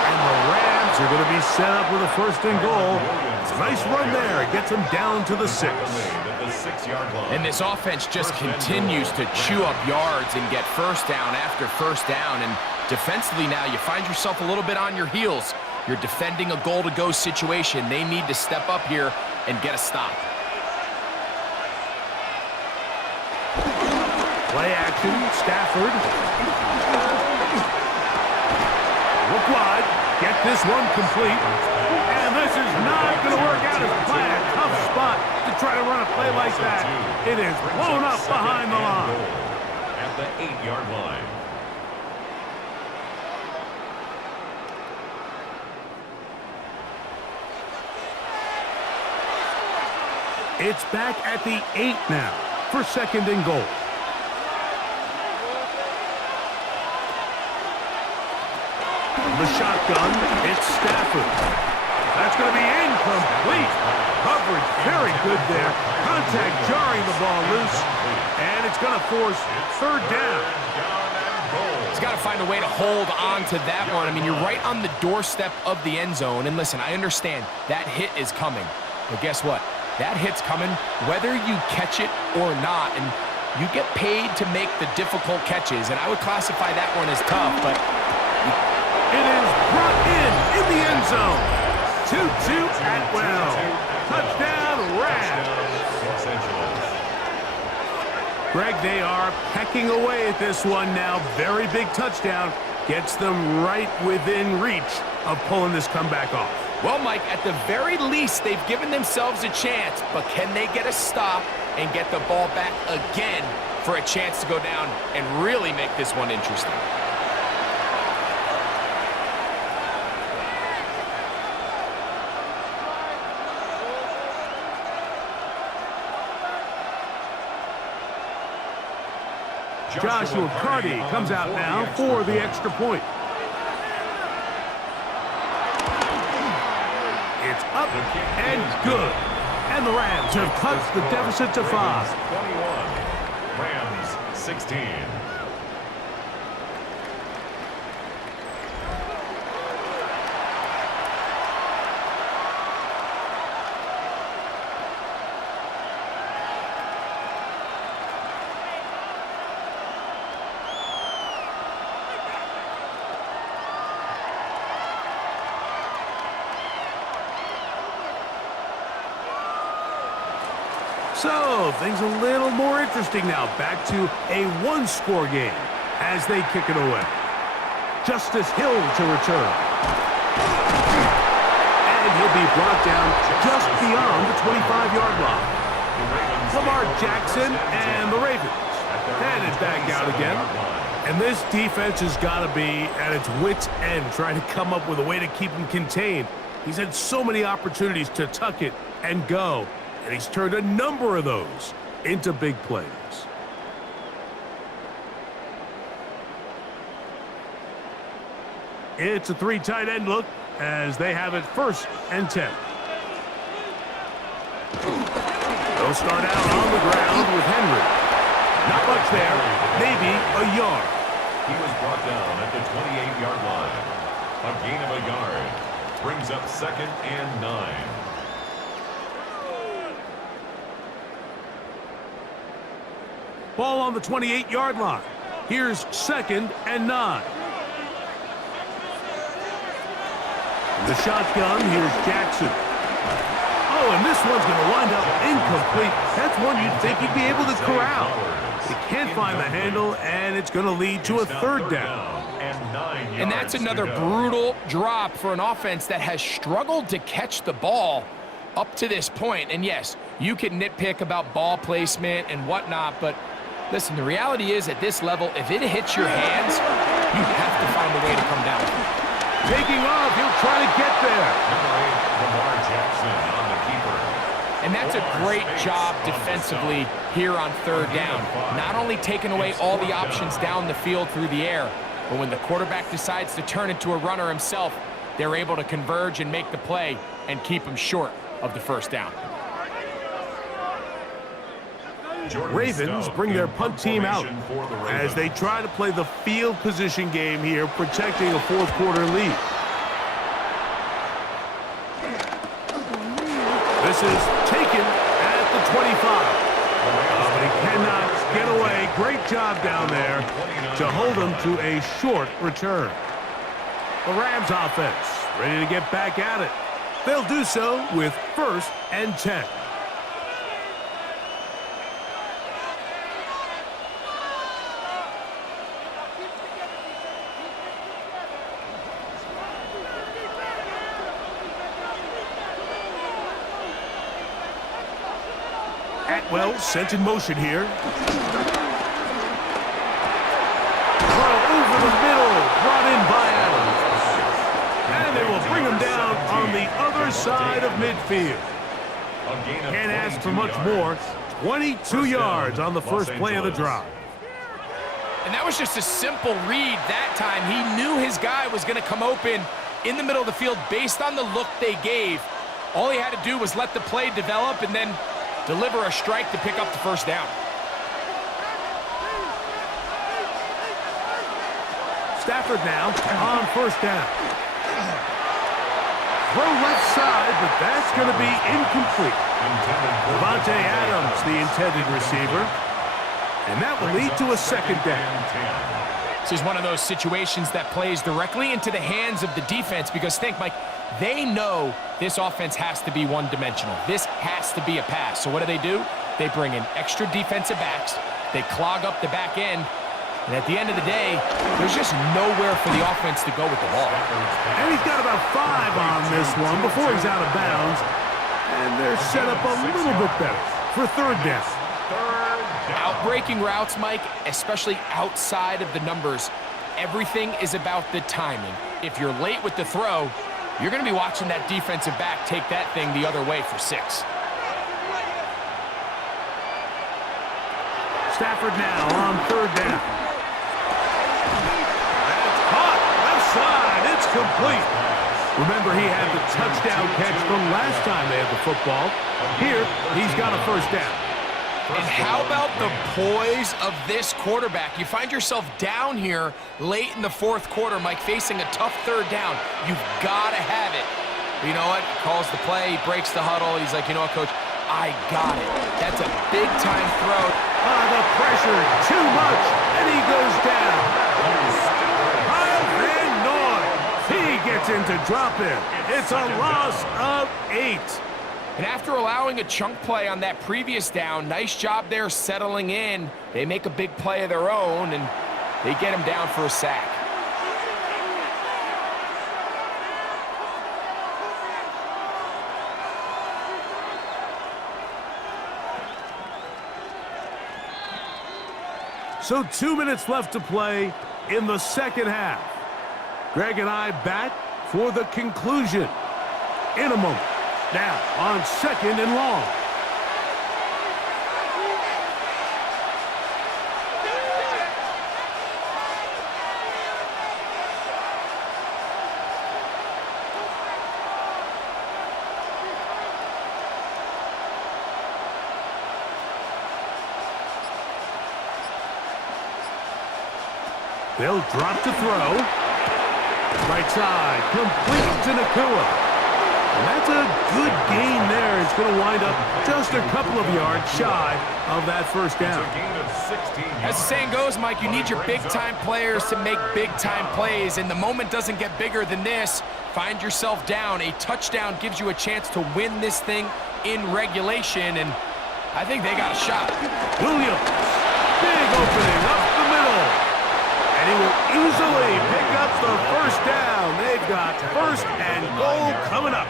And the Rams are going to be set up with a first and goal. It's a nice run there. It gets them down to the 6. And this offense just continues to chew up yards and get first down after first down. And defensively now, you find yourself a little bit on your heels. You're defending a goal-to-go situation. They need to step up here and get a stop. Play action, Stafford. Look wide. Get this one complete. And this is not going to work out as planned. Tough spot to try to run a play like that. It is blown up behind the line. At the 8-yard line. It's back at the 8 now for second and goal. The shotgun, it's Stafford. That's going to be incomplete. Coverage very good there. Contact jarring the ball loose. And it's going to force third down. He's got to find a way to hold on to that one. I mean, you're right on the doorstep of the end zone. And listen, I understand that hit is coming. But guess what? That hit's coming whether you catch it or not. And you get paid to make the difficult catches. And I would classify that one as tough, but it is brought in the end zone. 2-2 Atwell. Touchdown, Rams. Greg, they are pecking away at this one now. Very big touchdown. Gets them right within reach of pulling this comeback off. Well, Mike, at the very least, they've given themselves a chance, but can they get a stop and get the ball back again for a chance to go down and really make this one interesting? Joshua Carty comes out now for the extra point. It's up and good. And the Rams have cut the deficit to 5. 21. Rams 16. So, things a little more interesting now. Back to a one-score game as they kick it away. Justice Hill to return. And he'll be brought down just beyond the 25-yard line. Lamar Jackson and the Ravens headed back out again. And this defense has got to be at its wits' end, trying to come up with a way to keep him contained. He's had so many opportunities to tuck it and go, and he's turned a number of those into big plays. It's a three tight end look as they have it 1st and 10. They'll start out on the ground with Henry. Not much there, maybe a yard. He was brought down at the 28-yard line. A gain of a yard brings up 2nd and 9. Ball on the 28-yard line. Here's 2nd and 9. The shotgun, here's Jackson. Oh, and this one's going to wind up incomplete. That's one you'd think he'd be able to corral. He can't find the handle, and it's going to lead to a 3rd down. And that's another brutal drop for an offense that has struggled to catch the ball up to this point. And yes, you can nitpick about ball placement and whatnot, but listen, the reality is at this level, if it hits your hands, you have to find a way to come down. Taking off, he'll try to get there. Number 8, Lamar Jackson on the keeper. And that's a great job defensively here on 3rd down. Not only taking away all the options down the field through the air, but when the quarterback decides to turn into a runner himself, they're able to converge and make the play and keep him short of the 1st down. Ravens bring their punt team out as they try to play the field position game here, protecting a 4th quarter lead. This is taken at the 25. But he cannot get away. Great job down there to hold him to a short return. The Rams offense ready to get back at it. They'll do so with 1st and 10. Atwell sent in motion here. Throw over the middle, brought in by Adams. And they will bring him down on the other side of midfield. Can't ask for much more. 22 yards on the first play of the drive. And that was just a simple read that time. He knew his guy was going to come open in the middle of the field based on the look they gave. All he had to do was let the play develop and then deliver a strike to pick up the 1st down. Stafford now on 1st down. Throw left side, but that's going to be incomplete. Devontae Adams, the intended receiver. And that will lead to a 2nd down. This is one of those situations that plays directly into the hands of the defense because think, Mike, they know this offense has to be one-dimensional. This has to be a pass. So what do? They bring in extra defensive backs. They clog up the back end. And at the end of the day, there's just nowhere for the offense to go with the ball. And he's got about 5 on this one before he's out of bounds. And they're set up a little bit better for 3rd down. Outbreaking routes, Mike, especially outside of the numbers, everything is about the timing. If you're late with the throw, you're going to be watching that defensive back take that thing the other way for 6. Stafford now on 3rd down. That's caught. Left side. It's complete. Remember, he had the touchdown catch from last time they had the football. Here, he's got a 1st down. And how about the poise of this quarterback? You find yourself down here late in the 4th quarter, Mike, facing a tough 3rd down. You've got to have it. You know what? He calls the play, he breaks the huddle. He's like, you know what, Coach? I got it. That's a big-time throw. The pressure, too much, and he goes down. Van Noy, he gets into drop in. It's a loss of 8. And after allowing a chunk play on that previous down, nice job there settling in. They make a big play of their own, and they get him down for a sack. So 2 minutes left to play in the second half. Greg and I back for the conclusion in a moment. Now on 2nd and long. They'll drop to throw. Right side, complete to Nakua. And that's a good gain there. It's going to wind up just a couple of yards shy of that first down. As the saying goes, Mike, you need your big-time players to make big-time plays, and the moment doesn't get bigger than this. Find yourself down. A touchdown gives you a chance to win this thing in regulation, and I think they got a shot. Williams, big opening up the middle. And he will easily pick up the first down. They've got 1st and goal coming up.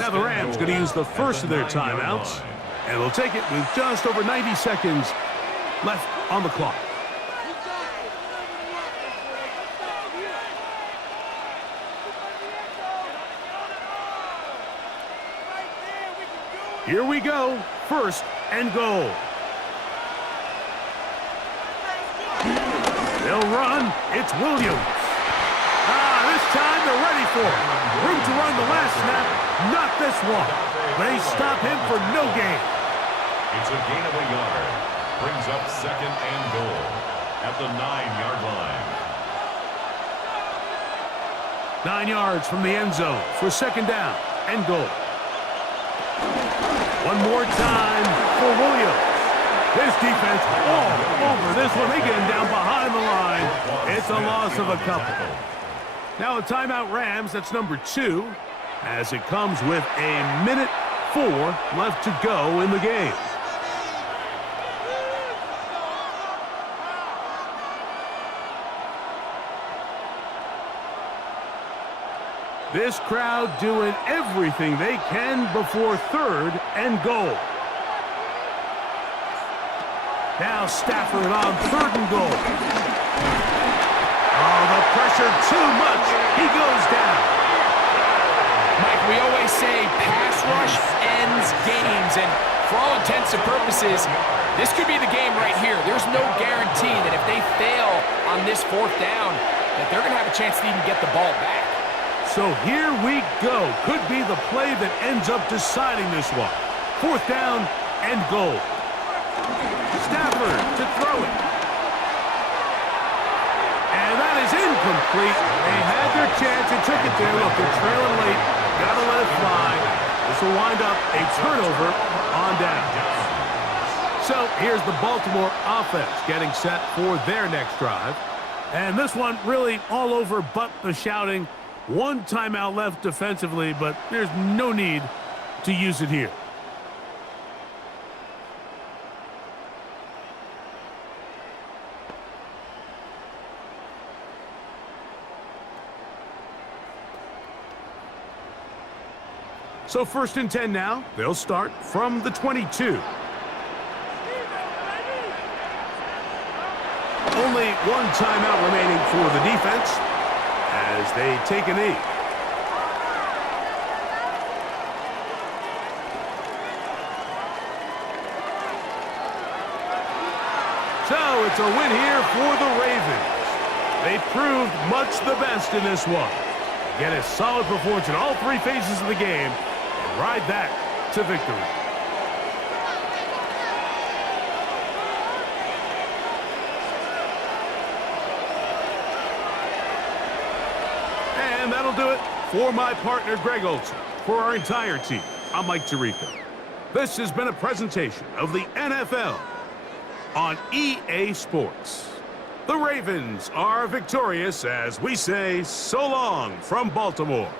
Now the Rams going to use the first of their timeouts, and they'll take it with just over 90 seconds left on the clock. Here we go, 1st and goal. They'll run. It's Williams. This time they're ready for it. Room to run the last snap. Not this one. They stop him for no gain. It's a gain of a yard. Brings up 2nd and goal at the 9-yard line. 9 yards from the end zone for 2nd down and goal. One more time for Williams. This defense all over this one. They get him down behind the line. It's a loss of a couple. Now a timeout Rams, that's number 2, as it comes with 1:04 left to go in the game. This crowd doing everything they can before 3rd and goal. Now Stafford on 3rd and goal. Oh, the pressure too much. He goes down. Mike, we always say pass rush ends games, and for all intents and purposes, this could be the game right here. There's no guarantee that if they fail on this 4th down, that they're going to have a chance to even get the ball back. So here we go. Could be the play that ends up deciding this one. 4th down and goal. Stafford to throw it. And that is incomplete. They had their chance and took it there. Look, they're trailing late. Got to let it fly. This will wind up a turnover on down. So here's the Baltimore offense getting set for their next drive. And this one really all over but the shouting. 1 timeout left defensively, but there's no need to use it here. So 1st and 10 now. They'll start from the 22. Only 1 timeout remaining for the defense as they take a knee. So it's a win here for the Ravens. They proved much the best in this one. Get a solid performance in all 3 phases of the game and ride that to victory. And that'll do it for my partner, Greg Olson. For our entire team, I'm Mike Tirico. This has been a presentation of the NFL on EA Sports. The Ravens are victorious as we say so long from Baltimore.